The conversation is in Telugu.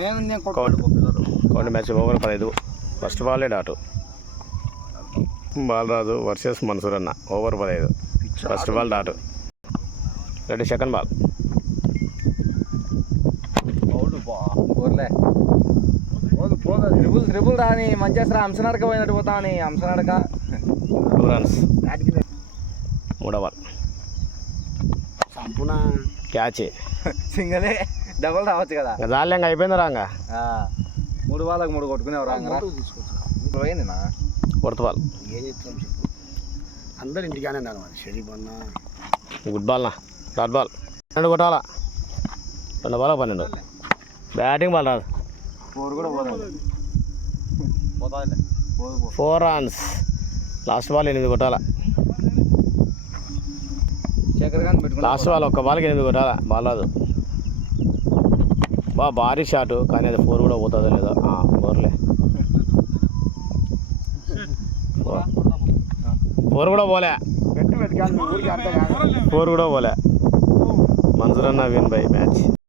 Count match over 15. ఫస్ట్ బాలే డాటు. బాలరాజు వర్సెస్ మన్సూర్ అన్న over 15. First ball dot. Ready second ball. Triple రాని మంచిగా హంసనడక పోయినట్టు పోతామని హంసనడక 2 runs. మూడో బాల్ సంపూర్ణ క్యాచ్. సింగలే డబల్ రావచ్చు కదా. జాలేంగా అయిపోయింది రాంగా. 3 బాళ్ళకి 3 కొట్టుకునేవు రాంగా. పోయిందినా ఫోర్త్ బాల్. ఏం చెప్తాం చెప్పు, అందరు ఇంటికానే ఉన్నారు మరి. షరీ బన్నా గుడ్ బాల్ నా. డాట్ బాల్ 2 కొట్టాలా. 2 బాల్ 12. బ్యాటింగ్ బాల్ రాదు. 4 కూడా పోతుంది. 4 runs. లాస్ట్ బాల్ 8 కొట్టాలా. శేఖర్ గారిని పెట్టుకుని లాస్ట్ బాల్ ఒక్క బాల్కి 8 కొట్టాలా. బాల్ రాదు. భారీ షాటు కానీ అది 4 కూడా పోతుందో లేదో. 4లే. 4 కూడా పోలే. 4 కూడా పోలే. మన్సూర్ అన్న విన్ బై మ్యాచ్.